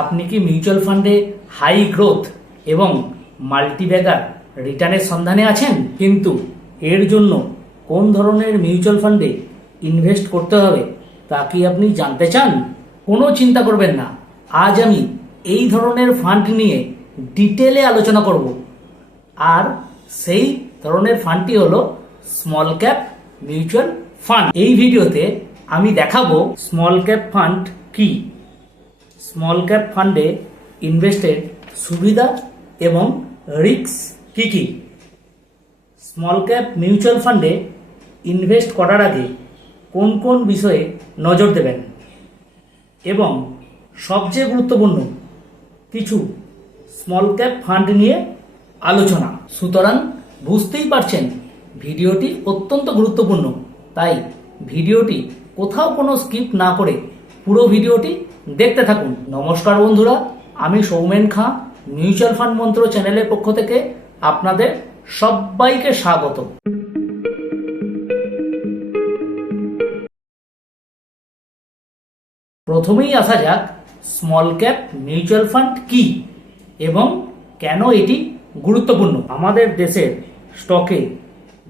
আপনি কি মিউচুয়াল ফান্ডে হাই গ্রোথ এবং মাল্টিব্যাগার রিটার্নের সন্ধানে আছেন? কিন্তু এর জন্য কোন ধরনের মিউচুয়াল ফান্ডে ইনভেস্ট করতে হবে তা কি আপনি জানতে চান? কোনো চিন্তা করবেন না। আজ আমি এই ধরনের ফান্ড নিয়ে ডিটেলে আলোচনা করব। আর সেই ধরনের ফান্ডটি হলো স্মল ক্যাপ মিউচুয়াল ফান্ড এই ভিডিওতে আমি দেখাবো স্মল ক্যাপ ফান্ড কি? স্মল ক্যাপ ফান্ডে ইনভেস্টের সুবিধা এবং রিস্ক কি কি? স্মল ক্যাপ মিউচুয়াল ফান্ডে ইনভেস্ট করার আগে কোন কোন বিষয়ে নজর দেবেন? এবং সবচেয়ে গুরুত্বপূর্ণ, কিছু স্মল ক্যাপ ফান্ড নিয়ে আলোচনা। সুতরাং বুঝতেই পারছেন, ভিডিওটি অত্যন্ত গুরুত্বপূর্ণ। তাই ভিডিওটি কোথাও কোনো স্কিপ না করে পুরো ভিডিওটি দেখতে থাকুন। নমস্কার বন্ধুরা, আমি সৌমেন খাঁ, মিউচুয়াল ফান্ড মন্ত্র চ্যানেলের পক্ষ থেকে আপনাদের সবাইকে স্বাগত। প্রথমেই আসা যাক স্মল ক্যাপ মিউচুয়াল ফান্ড কি এবং কেন এটি গুরুত্বপূর্ণ? আমাদের দেশের স্টকে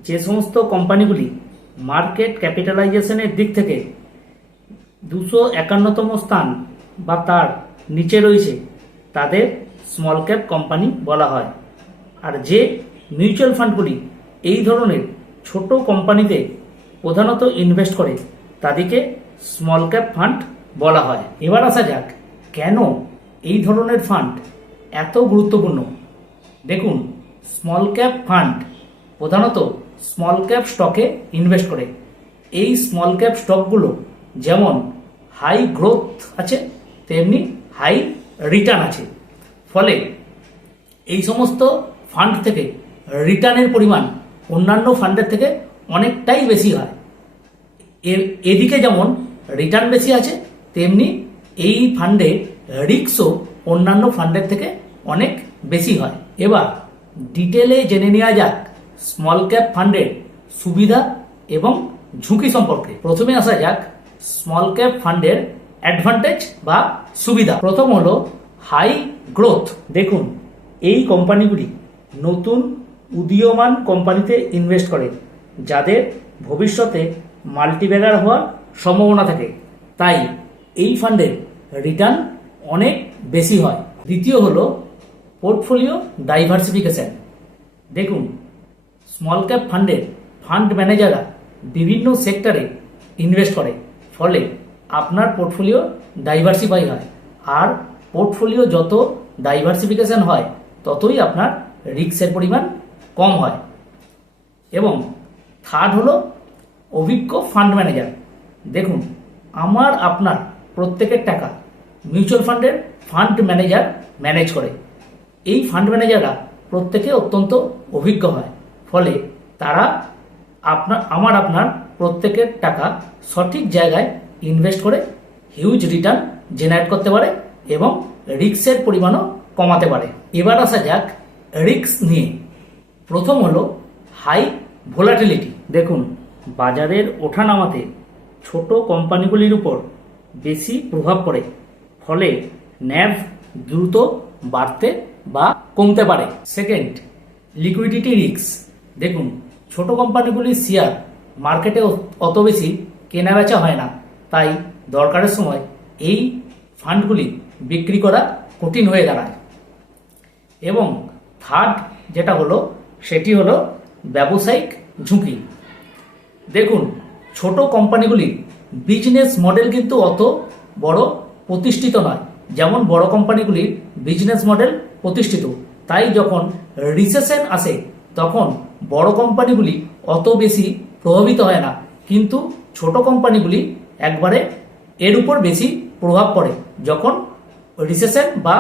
যে সমস্ত কোম্পানিগুলি মার্কেট ক্যাপিটালাইজেশনের দিক থেকে দুশো একান্নতম স্থান বা তার নিচে রয়েছে, তাদের স্মল ক্যাপ কোম্পানি বলা হয়। আর যে মিউচুয়াল ফান্ডগুলি এই ধরনের ছোট কোম্পানিতে প্রধানত ইনভেস্ট করে, তাদেরকে স্মল ক্যাপ ফান্ড বলা হয়। এবার আসা যাক, কেন এই ধরনের ফান্ড এত গুরুত্বপূর্ণ? দেখুন স্মল ক্যাপ ফান্ড প্রধানত স্মল ক্যাপ স্টকে ইনভেস্ট করে। এই স্মল ক্যাপ স্টকগুলো যেমন হাই গ্রোথ আছে, তেমনি হাই রিটার্ন আছে। ফলে এই সমস্ত ফান্ড থেকে রিটার্নের পরিমাণ অন্যান্য ফান্ডের থেকে অনেকটাই বেশি হয়। এদিকে যেমন রিটার্ন বেশি আছে, তেমনি এই ফান্ডে রিক্সও অন্যান্য ফান্ডের থেকে অনেক বেশি হয়। এবার ডিটেলে জেনে নেওয়া যাক স্মল ক্যাপ ফান্ডের সুবিধা এবং ঝুঁকি সম্পর্কে। প্রথমে আসা যাক স্মল ক্যাপ ফান্ডের অ্যাডভান্টেজ বা সুবিধা। প্রথম হলো হাই গ্রোথ দেখুন, এই কোম্পানিগুলি নতুন, উদীয়মান কোম্পানিতে ইনভেস্ট করে, যাদের ভবিষ্যতে মাল্টিব্যাগার হওয়ার সম্ভাবনা থাকে। তাই এই ফান্ডের রিটার্ন অনেক বেশি হয়। দ্বিতীয় হলো পোর্টফোলিও ডাইভার্সিফিকেশন দেখুন স্মল ক্যাপ ফান্ডের ফান্ড ম্যানেজাররা বিভিন্ন সেক্টরে ইনভেস্ট করে। ফলে আপনার পোর্টফোলিও ডাইভার্সিফাই হয়। আর পোর্টফোলিও যত ডাইভার্সিফিকেশন হয়, ততই আপনার রিস্কের পরিমাণ কম হয়। এবং থার্ড হলো অভিজ্ঞ ফান্ড ম্যানেজার দেখুন, আমার, আপনার প্রত্যেকের টাকা মিউচুয়াল ফান্ডের ফান্ড ম্যানেজার ম্যানেজ করে। এই ফান্ড ম্যানেজাররা প্রত্যেকে অত্যন্ত অভিজ্ঞ হয়। ফলে তারা আপনার, আমার, আপনার প্রত্যেকের টাকা সঠিক জায়গায় ইনভেস্ট করে হিউজ রিটার্ন জেনারেট করতে পারে এবং রিস্কের পরিমাণও কমাতে পারে। এবার আসা যাক রিস্ক নিয়ে। প্রথম হলো হাই ভোলাটিলিটি দেখুন, বাজারের ওঠানামাতে ছোট কোম্পানিগুলির উপর বেশি প্রভাব পড়ে, ফলে ন্যাভ দ্রুত বাড়তে বা কমতে পারে। সেকেন্ড লিকুইডিটি রিস্ক দেখুন, ছোট কোম্পানিগুলির শেয়ার মার্কেটে অত বেশি কেনা বেচা হয় না। তাই দরকারের সময় এই ফান্ডগুলি বিক্রি করা কঠিন হয়ে দাঁড়ায়। এবং থার্ড যেটা হলো, সেটি হলো ব্যবসায়িক ঝুঁকি। দেখুন, ছোট কোম্পানিগুলি বিজনেস মডেল কিন্তু অত বড় প্রতিষ্ঠিত নয়। যেমন বড় কোম্পানিগুলির বিজনেস মডেল প্রতিষ্ঠিত। তাই যখন রিসেশন আসে, তখন বড় কোম্পানিগুলি অত বেশি প্রভাবিত হয় না। কিন্তু ছোট কোম্পানিগুলি একবারে এর উপর বেশি প্রভাব পড়ে যখন রিসেশন বা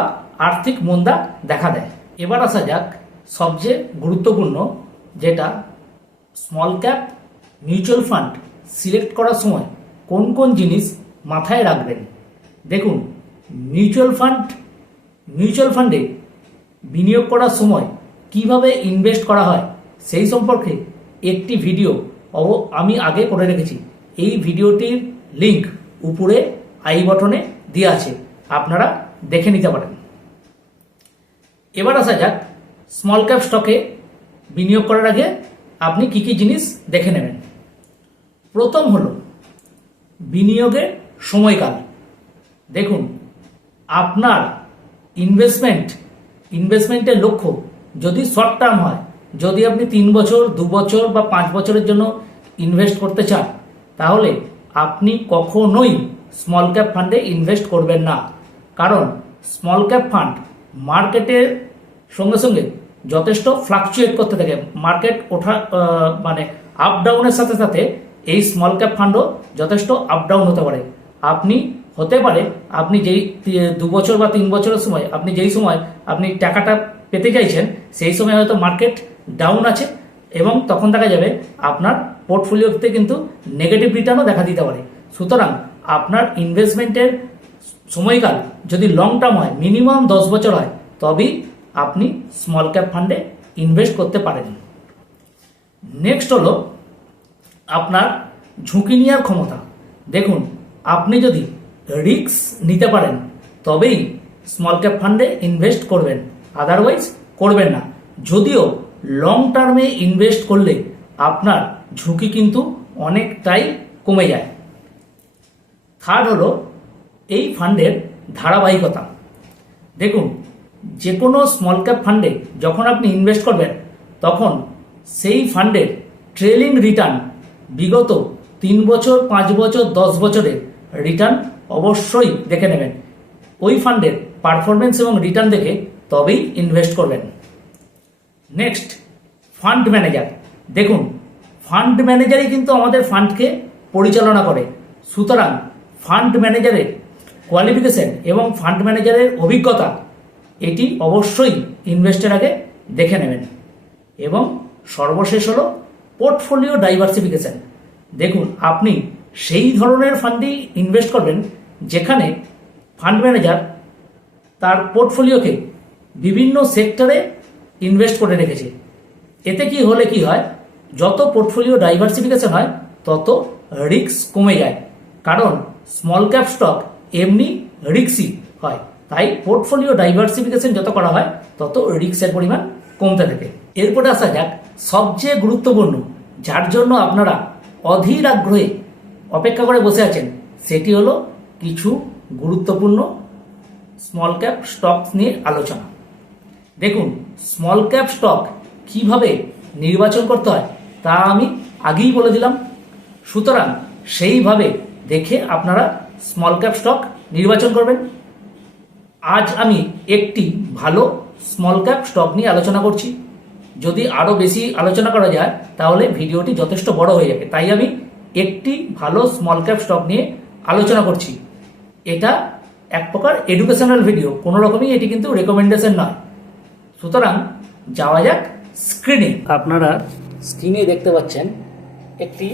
আর্থিক মন্দা দেখা দেয়। এবার আসা যাক সবচেয়ে গুরুত্বপূর্ণ, যেটা small cap mutual fund select করার সময় কোন কোন জিনিস মাথায় রাখবেন। দেখুন মিউচুয়াল ফান্ড মিউচুয়াল ফান্ডে বিনিয়োগ করার সময় কীভাবে ইনভেস্ট করা হয় সেই সম্পর্কে একটি ভিডিও আমি আগে করে রেখেছি। এই ভিডিওটির লিঙ্ক উপরে আই বটনে দেওয়া আছে। আপনারা দেখে নিতে পারেন। এবার আসা যাক স্মল ক্যাপ স্টকে বিনিয়োগ করার আগে আপনি কি কি জিনিস দেখে নেবেন। প্রথম হলো, বিনিয়োগের সময়কাল। দেখুন, আপনার ইনভেস্টমেন্ট ইনভেস্টমেন্টের লক্ষ্য যদি শর্ট টার্ম হয় যদি আপনি তিন বছর, দু বছর বা পাঁচ বছরের জন্য ইনভেস্ট করতে চান, তাহলে আপনি কখনোই স্মল ক্যাপ ফান্ডে ইনভেস্ট করবেন না। কারণ স্মল ক্যাপ ফান্ড মার্কেটের সঙ্গে সঙ্গে যথেষ্ট ফ্লাকচুয়েট করতে থাকে। মার্কেট ওঠা মানে আপ ডাউনের সাথে সাথে এই স্মল ক্যাপ ফান্ডও যথেষ্ট আপ ডাউন হতে পারে। আপনি হতে পারে, আপনি যেই, দু বছর বা তিন বছরের সময়, আপনি যেই সময় আপনি টাকাটা পেতে চাইছেন, সেই সময় হয়তো মার্কেট ডাউন আছে এবং তখন দেখা যাবে আপনার পোর্টফোলিওতে কিন্তু নেগেটিভ রিটার্নও দেখা দিতে পারে। সুতরাং আপনার ইনভেস্টমেন্টের সময়কাল যদি লং টার্ম হয় মিনিমাম দশ বছর হয়, তবেই আপনি স্মল ক্যাপ ফান্ডে ইনভেস্ট করতে পারেন। নেক্সট হলো আপনার ঝুঁকি নেওয়ার ক্ষমতা। দেখুন, আপনি যদি রিস্ক নিতে পারেন, তবেই স্মল ক্যাপ ফান্ডে ইনভেস্ট করবেন আদারওয়াইজ করবেন না। যদিও লং টার্মে ইনভেস্ট করলে আপনার ঝুঁকি কিন্তু অনেকটাই কমে যায়। থার্ড হলো এই ফান্ডের ধারাবাহিকতা। দেখুন যে কোনো স্মল ক্যাপ ফান্ডে যখন আপনি ইনভেস্ট করবেন, তখন সেই ফান্ডের ট্রেলিং রিটার্ন বিগত তিন বছর, পাঁচ বছর, দশ বছরের রিটার্ন অবশ্যই দেখে নেবেন। ওই ফান্ডের পারফরমেন্স এবং রিটার্ন দেখে তবেই ইনভেস্ট করবেন। নেক্সট ফান্ড ম্যানেজার দেখুন ফান্ড ম্যানেজারই কিন্তু আমাদের ফান্ডকে পরিচালনা করে। সুতরাং ফান্ড ম্যানেজারের কোয়ালিফিকেশন এবং ফান্ড ম্যানেজারের অভিজ্ঞতা, এটি অবশ্যই ইনভেস্টের আগে দেখে নেবেন। এবং সর্বশেষ হলো পোর্টফোলিও ডাইভার্সিফিকেশন দেখুন, আপনি সেই ধরনের ফান্ডেই ইনভেস্ট করবেন, যেখানে ফান্ড ম্যানেজার তার পোর্টফোলিওকে বিভিন্ন সেক্টরে ইনভেস্ট করে রেখেছে। এতে কি হলে কি হয়? যত পোর্টফোলিও ডাইভার্সিফিকেশন হয়, তত রিস্ক কমে যায়। কারণ স্মল ক্যাপ স্টক এমনি রিক্সই হয়। তাই পোর্টফোলিও ডাইভার্সিফিকেশন যত করা হয়, তত রিক্সের পরিমাণ কমতে থাকে। এরপরে আসা যাক, সবচেয়ে গুরুত্বপূর্ণ, যার জন্য আপনারা অধীর আগ্রহে অপেক্ষা করে বসে আছেন, সেটি হলো কিছু গুরুত্বপূর্ণ স্মল ক্যাপ স্টকস নিয়ে আলোচনা। দেখুন স্মল ক্যাপ স্টক কীভাবে নির্বাচন করতে হয়, তা আমি আগেই বলে দিলাম। সুতরাং সেইভাবে দেখে আপনারা স্মল ক্যাপ স্টক নির্বাচন করবেন। আজ আমি একটি ভালো স্মল ক্যাপ স্টক নিয়ে আলোচনা করছি। যদি আরও বেশি আলোচনা করা যায়, তাহলে ভিডিওটি যথেষ্ট বড় হয়ে যাবে। তাই আমি একটি ভালো স্মল ক্যাপ স্টক নিয়ে আলোচনা করছি। এটা এক প্রকার এডুকেশনাল ভিডিও কোনো রকমই এটি কিন্তু রেকমেন্ডেশন নয়। সুতরাং যাওয়া যাক স্ক্রিনে আপনারা স্ক্রিনে দেখতে পাচ্ছেন একটি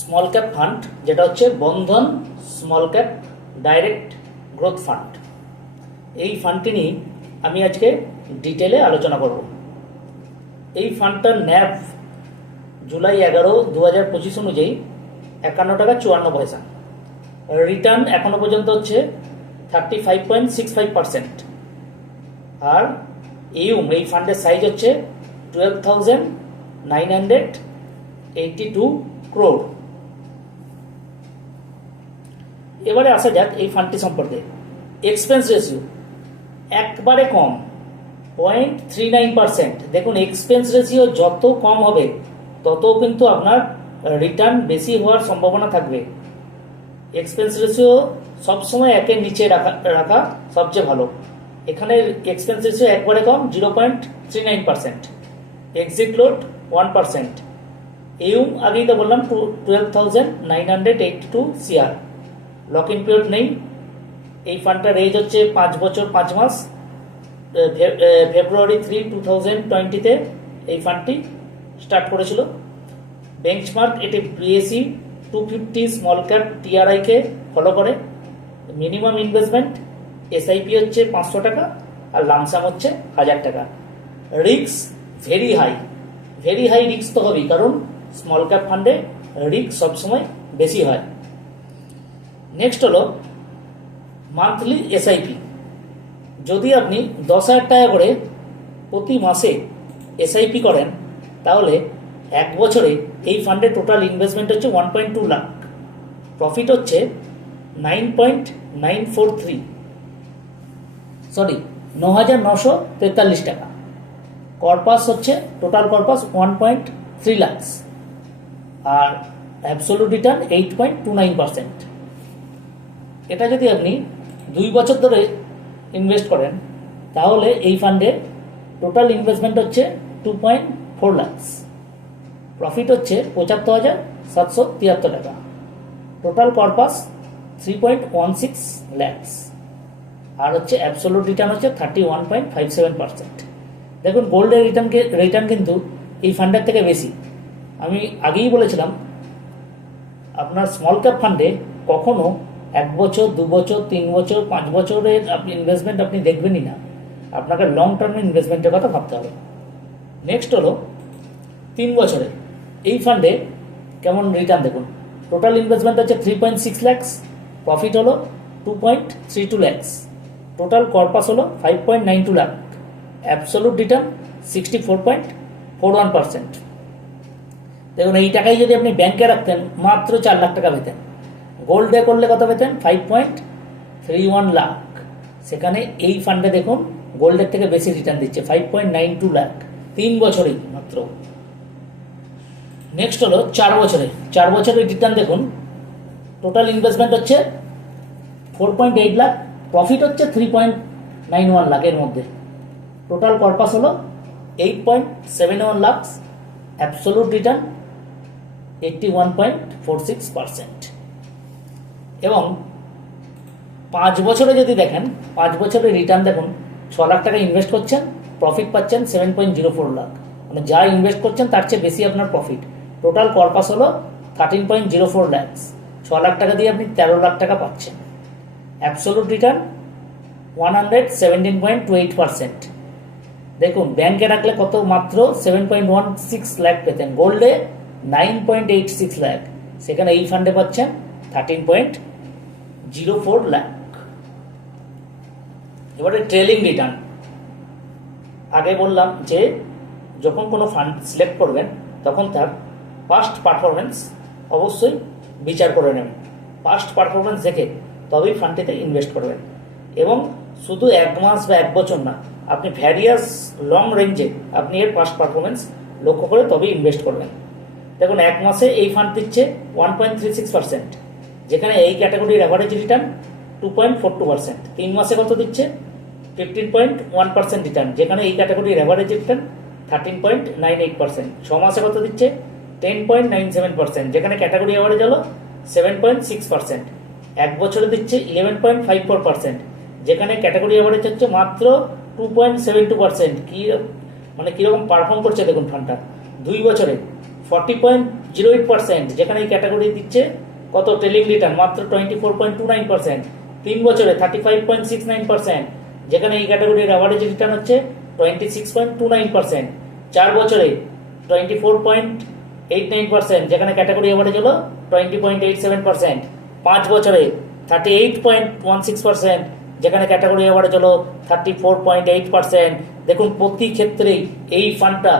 স্মল ক্যাপ ফান্ড যেটা হচ্ছে Bandhan small cap direct growth fund এই ফান্ডটি নিয়ে আমি আজকে ডিটেলে আলোচনা করব। এই ফান্ডটার ন্যাব জুলাই এগারো দু হাজার পঁচিশ অনুযায়ী একান্ন টাকা চুয়ান্ন পয়সা। রিটার্ন এখনও পর্যন্ত হচ্ছে thirty five point six five percent আর ইউম এই ফান্ডের সাইজ হচ্ছে twelve thousand nine hundred eighty two এবারে আসা যাক এই ফান্ডটি সম্পর্কে। এক্সপেন্স রেশিও একবারে কম পয়েন্ট থ্রি নাইন পার্সেন্ট দেখুন এক্সপেন্স রেশিও যত কম হবে তত কিন্তু আপনার রিটার্ন বেশি হওয়ার সম্ভাবনা থাকবে। এক্সপেন্স রেশিও সবসময় একের নিচে রাখা রাখা সবচেয়ে ভালো। এখানে এক্সপেন্স রেশিও একবারে কম zero point three nine percent exit load one percent ইউম আগেই তো বললাম two twelve thousand nine hundred eighty two CR lock in period নেই। এই ফান্ডটার এজ হচ্ছে পাঁচ বছর, পাঁচ মাস। ফেব্রুয়ারি থ্রি টু থাউজেন্ড টোয়েন্টিতে এই ফান্ডটি স্টার্ট করেছিল। বেঞ্চমার্ক এটি BSE two fifty small cap টিআরআইকে follow করে। মিনিমাম ইনভেস্টমেন্ট এসআইপি হচ্ছে পাঁচশো টাকা আর লামসাম হচ্ছে হাজার টাকা। রিক্স ভেরি হাই ভেরি হাই রিক্স তো হবেই, কারণ স্মল ক্যাপ ফান্ডে রিক্স সবসময় বেশি হয়। নেক্সট হলো মান্থলি এসআইপি যদি আপনি দশ হাজার টাকা করে প্রতি মাসে এসআইপি করেন, তাহলে এক বছরে এই ফান্ডে টোটাল ইনভেস্টমেন্ট হচ্ছে one point two lakh profit হচ্ছে nine point nine four three sorry ন হাজার নশো তেতাল্লিশ টাকা। কর্পাস হচ্ছে total corpus one point three lakhs আর absolute return eight point two nine percent এটা যদি আপনি দুই বছর ধরে ইনভেস্ট করেন, তাহলে এই ফান্ডে টোটাল ইনভেস্টমেন্ট হচ্ছে two point four lakhs profit হচ্ছে পঁচাত্তর হাজার সাতশো তিয়াত্তর টাকা। Total corpus three point one six lakhs আর হচ্ছে অ্যাবসোলুট রিটার্ন হচ্ছে thirty one point five seven percent দেখুন গোল্ডের রিটার্নকে রিটার্ন কিন্তু এই ফান্ডের থেকে বেশি। আমি আগেই বলেছিলাম, আপনার স্মল ক্যাপ ফান্ডে কখনো এক বছর, দু বছর, তিন বছর, পাঁচ বছরের আপনি ইনভেস্টমেন্ট আপনি দেখবেনই না। আপনাকে লং টার্মের ইনভেস্টমেন্টের কথা ভাবতে হবে। নেক্সট হলো, তিন বছরের এই ফান্ডে কেমন রিটার্ন দেখুন? টোটাল ইনভেস্টমেন্ট হচ্ছে three point six lakhs profit হলো two point three two lakhs total corpus হলো five point nine two lakh absolute return sixty four point four one percent দেখুন, এই টাকায় যদি আপনি ব্যাংকে রাখতেন, মাত্র চার লাখ টাকা পেতেন। গোল্ডে করলে কত পেতেন? Five point three one lakh সেখানে এই ফান্ডে দেখুন গোল্ডের থেকে বেশি রিটার্ন দিচ্ছে five point nine two lakh তিন বছরেই মাত্র। নেক্সট হলো চার বছরে। চার বছরের রিটার্ন দেখুন টোটাল ইনভেস্টমেন্ট হচ্ছে four point eight lakh profit হচ্ছে থ্রি পয়েন্ট নাইন ওয়ান লাখের মধ্যে। টোটাল কর্পাস হলো eight point seven one lakhs absolute return eighty one point four six percent এবং পাঁচ বছরে যদি দেখেন, পাঁচ বছরের রিটার্ন দেখুন, ছ লাখ টাকা ইনভেস্ট করছেন প্রফিট পাচ্ছেন seven point zero four lakh মানে যা ইনভেস্ট করছেন, তার চেয়ে বেশি আপনার প্রফিট টোটাল কর্পাস হলো thirteen point zero four lakhs ছ লাখ টাকা দিয়ে আপনি তেরো লাখ টাকা পাচ্ছেন। Absolute return one hundred seventeen point two eight percent দেখুন ব্যাংকে রাখলে কত? মাত্র seven point one six lakh পেতেন। গোল্ডে nine point eight six lakh সেখানে এই ফান্ডে পাচ্ছেন thirteen point zero four lakh এবারে ট্রেলিং রিটার্ন আগে বললাম যে, যখন কোনো ফান্ড সিলেক্ট করবেন, তখন তার পাস্ট পারফরমেন্স অবশ্যই বিচার করে নেবেন। পাস্ট পারফরমেন্স দেখে তবেই ফান্ডটিতে ইনভেস্ট করবেন। এবং শুধু এক মাস বা এক বছর না, আপনি ভ্যারিয়াস লং রেঞ্জে আপনি এর পাস্ট পারফরমেন্স লক্ষ্য করে তবেই ইনভেস্ট করবেন। দেখুন, এক মাসে এই ফান্ড দিচ্ছে one point three six percent যেখানে এই ক্যাটাগরির average return two point four two percent তিন মাসে কত দিচ্ছে? Fifteen point one percent return যেখানে এই ক্যাটাগরির average return thirteen point nine eight percent ছ মাসে কত দিচ্ছে? Ten point nine seven percent যেখানে ক্যাটাগরি অ্যাভারেজ হলো সেভেন পয়েন্ট সিক্স পার্সেন্ট এক বছরে দিচ্ছে eleven point five four percent যেখানে ক্যাটাগরি অ্যাভারেজ হচ্ছে মাত্র two point seven two percent কী মানে কীরকম পারফর্ম করছে দেখুন ফান্ডটা দুই বছরে forty point zero eight percent যেখানে এই ক্যাটাগরি দিচ্ছে কত? ট্রেলিং রিটার্ন মাত্র twenty four point two nine percent তিন বছরে thirty five point six nine percent যেখানে এই ক্যাটাগরির অ্যাভারেজ রিটার্ন হচ্ছে twenty six point two nine percent চার বছরে twenty four point eight nine percent যেখানে ক্যাটাগরি অ্যাভারেজ হলো twenty point eight seven percent পাঁচ বছরে thirty eight point one six percent যেখানে ক্যাটাগরি অ্যাভারেজ হলো thirty four point eight percent দেখুন, প্রতি ক্ষেত্রেই এই ফান্ডটা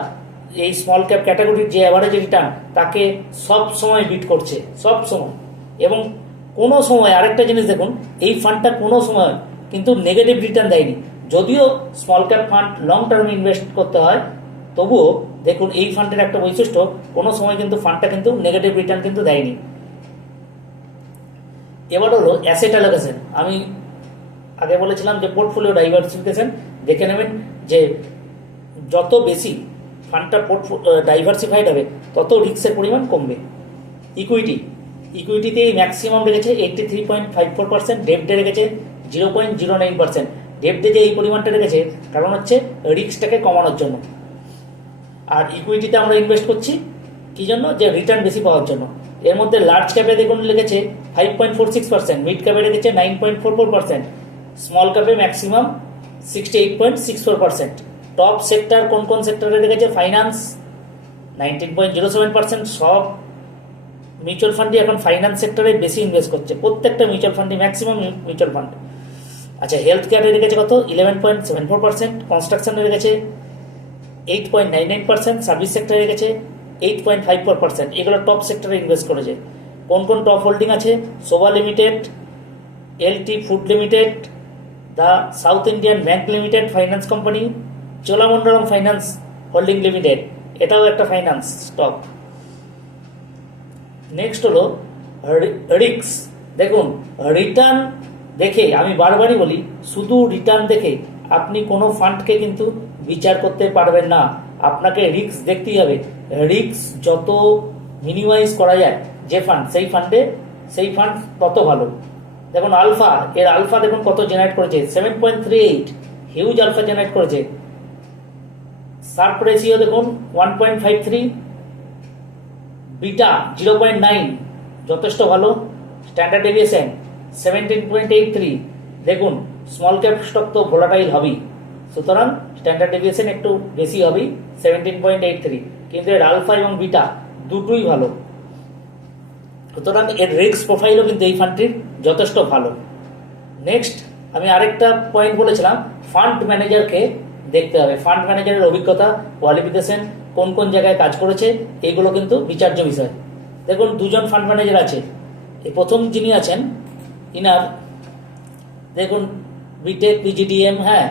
এই স্মল ক্যাপ ক্যাটাগরির যে অ্যাভারেজ রিটার্ন তাকে সব সময় বিট করছে, সব সময়। এবং কোনো সময়, আরেকটা জিনিস দেখুন, এই ফান্ডটা কোনো সময় কিন্তু নেগেটিভ রিটার্ন দেয়নি। যদিও স্মল ক্যাপ ফান্ড লং টার্মে ইনভেস্ট করতে হয়, তবুও দেখুন, এই ফান্ডের একটা বৈশিষ্ট্য, কোনো সময় কিন্তু ফান্ডটা কিন্তু নেগেটিভ রিটার্ন কিন্তু দেয়নি। এবার হলো অ্যাসেট অ্যালোকেশন আমি আগে বলেছিলাম যে পোর্টফোলিও ডাইভার্সিফিকেশন দেখে নেবেন যে যত বেশি ফান্ডটা ডাইভার্সিফাইড হবে, তত রিস্কের পরিমাণ কমবে। ইকুইটি ইকুইটিতে ম্যাক্সিমাম রেখেছে eighty three point five four percent ডেপটে রেখেছে zero point zero nine percent ডেপটে যে এই পরিমাণটা রেখেছে, কারণ হচ্ছে রিস্কটাকে কমানোর জন্য। আর ইকুইটিতে আমরা ইনভেস্ট করছি, কি জন্য? যে রিটার্ন বেশি পাওয়ার জন্য। এর মধ্যে লার্জ ক্যাপে দেখুন লেগেছে five point four six percent mid ক্যাপে রেখেছে nine point four four percent small ক্যাপে maximum sixty eight point six four percent top sector কোন কোন সেক্টরে রেখেছে? Finance nineteen point zero seven percent সব মিউচুয়াল ফান্ডই এখন ফাইন্যান্স সেক্টরে বেশি ইনভেস্ট করছে। প্রত্যেকটা মিউচুয়াল ফান্ডই ম্যাক্সিমাম মিউচুয়াল ফান্ড আচ্ছা হেলথ কেয়ারে রেখেছে কত? Eleven point seven four percent কনস্ট্রাকশনে রেখেছে eight point nine nine percent service সেক্টরে রেখেছে eight point five four percent এগুলো টপ সেক্টরে ইনভেস্ট করেছে। কোন কোন টপ হোল্ডিং আছে? Sobha limited LT food limited the south Indian bank limited finance company Cholamandalam finance holding limited এটাও একটা ফাইন্যান্স স্টক নেক্সট হলো রিক্স দেখুন রিটার্ন দেখে, আমি বারবারই বলি, শুধু রিটার্ন দেখে আপনি কোনো ফান্ডকে কিন্তু বিচার করতে পারবেন না। আপনাকে রিক্স দেখতেই হবে। রিক্স যত মিনিমাইজ করা যায়, যে ফান্ড সেই ফান্ডে সেই ফান্ড তত ভালো। দেখুন আলফা এর আলফা দেখুন কত জেনারেট করেছে seven point three eight huge alpha generate করেছে। সার্প রেশিও দেখুন one point five three beta zero point nine যথেষ্ট ভালো। Standard deviation seventeen point eight three দেখুন স্মল ক্যাপ স্টক তো ভোলাটাইল হবেই। সুতরাং স্ট্যান্ডার্ড ডেভিয়েশন একটু বেশি হবেই সেভেন্টিন পয়েন্ট এইট থ্রি কিন্তু এর আলফা এবং বিটা দুটোই ভালো। সুতরাং এর রিস্ক প্রোফাইলও কিন্তু এই ফান্ডটির যথেষ্ট ভালো। নেক্সট আমি আরেকটা পয়েন্ট বলেছিলাম ফান্ড ম্যানেজারকে দেখতে হবে। ফান্ড ম্যানেজারের অভিজ্ঞতা কোয়ালিফিকেশন কোন কোন জায়গায় কাজ করেছে, এইগুলো কিন্তু বিচার্য বিষয়। দেখুন, দুজন ফান্ড ম্যানেজার আছে। এই প্রথম যিনি আছেন, ইনার, দেখুন বিটেক পিজিডিএম হ্যাঁ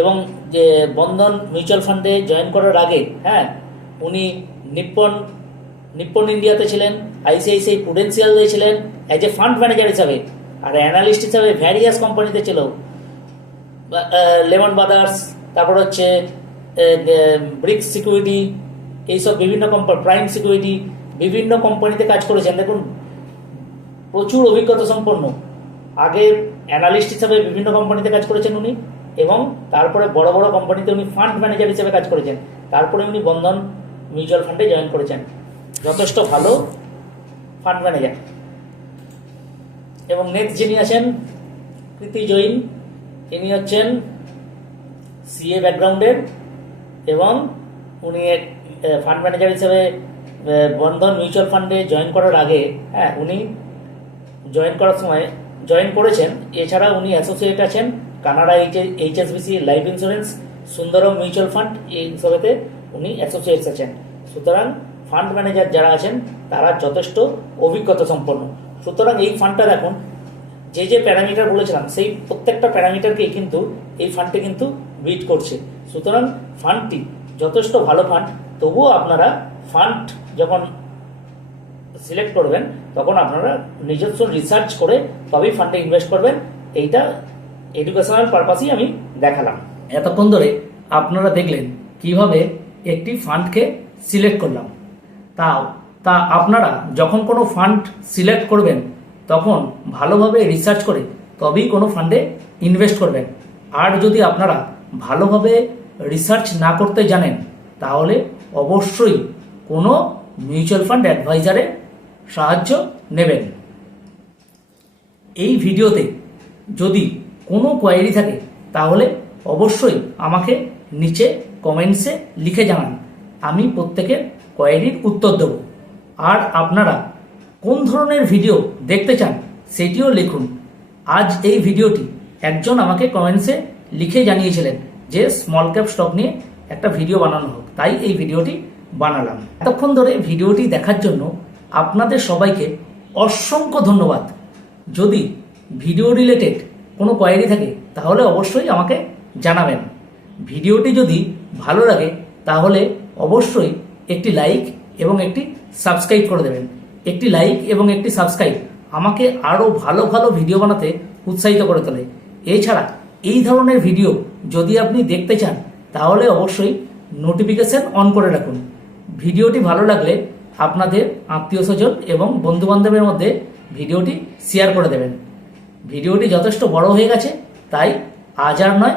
এবং যে বন্ধন মিউচুয়াল ফান্ডে জয়েন করার আগে হ্যাঁ উনি নিপ্পন নিপ্পন ইন্ডিয়াতে ছিলেন আইসিআইসিআই প্রুডেন্সিয়ালে ছিলেন অ্যাজ এ ফান্ড ম্যানেজার হিসাবে, আর অ্যানালিস্ট হিসাবে ভ্যারিয়াস কোম্পানিতে ছিল। লেমন ব্রাদার্স তারপর হচ্ছে ব্রিক্স সিকিউরিটি এইসব বিভিন্ন কোম্পানি প্রাইম সিকিউরিটি বিভিন্ন কোম্পানিতে কাজ করেছেন। দেখুন, প্রচুর অভিজ্ঞতা সম্পন্ন। আগে অ্যানালিস্ট হিসাবে বিভিন্ন কোম্পানিতে কাজ করেছেন উনি, এবং তারপরে বড় বড় কোম্পানিতে উনি ফান্ড ম্যানেজার হিসেবে কাজ করেছেন। তারপরে উনি বন্ধন মিউচুয়াল ফান্ডে জয়েন করেছেন। যথেষ্ট ভালো ফান্ড ম্যানেজার এবং নেক্সট যিনি আছেন, কৃতি জৈন, তিনি হচ্ছেন সিএ ব্যাকগ্রাউন্ডের এবং উনি ফান্ড ম্যানেজার হিসেবে বন্ধন মিউচুয়াল ফান্ডে জয়েন করার আগে হ্যাঁ উনি জয়েন করার সময় জয়েন করেছেন। এছাড়া উনি অ্যাসোসিয়েট আছেন Canada HSBC life insurance Sundaram mutual fund এই সবেতে উনি অ্যাসোসিয়েটস আছেন। সুতরাং ফান্ড ম্যানেজার যারা আছেন, তারা যথেষ্ট অভিজ্ঞতা সম্পন্ন। সুতরাং এই ফান্ডটা দেখুন, যে যে প্যারামিটার বলেছিলাম, সেই প্রত্যেকটা প্যারামিটারকেই কিন্তু এই ফান্ডটি কিন্তু বিট করছে। সুতরাং ফান্ডটি যথেষ্ট ভালো ফান্ড তবুও আপনারা ফান্ড যখন সিলেক্ট করবেন, তখন আপনারা নিজস্ব রিসার্চ করে তবেই ফান্ডে ইনভেস্ট করবেন। এইটা এডুকেশনাল পারপাসই আমি দেখালাম। এতক্ষণ ধরে আপনারা দেখলেন কীভাবে একটি ফান্ডকে সিলেক্ট করলাম। তাও, তা আপনারা যখন কোনো ফান্ড সিলেক্ট করবেন, তখন ভালোভাবে রিসার্চ করে তবেই কোনো ফান্ডে ইনভেস্ট করবেন। আর যদি আপনারা ভালোভাবে রিসার্চ না করতে জানেন, তাহলে অবশ্যই কোনো মিউচুয়াল ফান্ড অ্যাডভাইজারের সাহায্য নেবেন। এই ভিডিওতে যদি কোনো কোয়ারি থাকে, তাহলে অবশ্যই আমাকে নিচে কমেন্টসে লিখে জানান, আমি প্রত্যেকের কোয়ারির উত্তর দেব। আর আপনারা কোন ধরনের ভিডিও দেখতে চান সেটিও লিখুন। আজ এই ভিডিওটি একজন আমাকে কমেন্টসে লিখে জানিয়েছিলেন যে স্মল ক্যাপ স্টক নিয়ে একটা ভিডিও বানানো হোক। তাই এই ভিডিওটি বানালাম। এতক্ষণ ধরে ভিডিওটি দেখার জন্য আপনাদের সবাইকে অসংখ্য ধন্যবাদ। যদি ভিডিও রিলেটেড কোনো কোয়ারি থাকে, তাহলে অবশ্যই আমাকে জানাবেন। ভিডিওটি যদি ভালো লাগে, তাহলে অবশ্যই একটি লাইক এবং একটি সাবস্ক্রাইব করে দেবেন। একটি লাইক এবং একটি সাবস্ক্রাইব আমাকে আরও ভালো ভালো ভিডিও বানাতে উৎসাহিত করে তোলে। এছাড়া এই ধরনের ভিডিও যদি আপনি দেখতে চান, তাহলে অবশ্যই নোটিফিকেশন অন করে রাখুন। ভিডিওটি ভালো লাগলে আপনাদের আত্মীয় স্বজন এবং বন্ধু বান্ধবের মধ্যে ভিডিওটি শেয়ার করে দেবেন। ভিডিওটি যথেষ্ট বড় হয়ে গেছে, তাই আজ আর নয়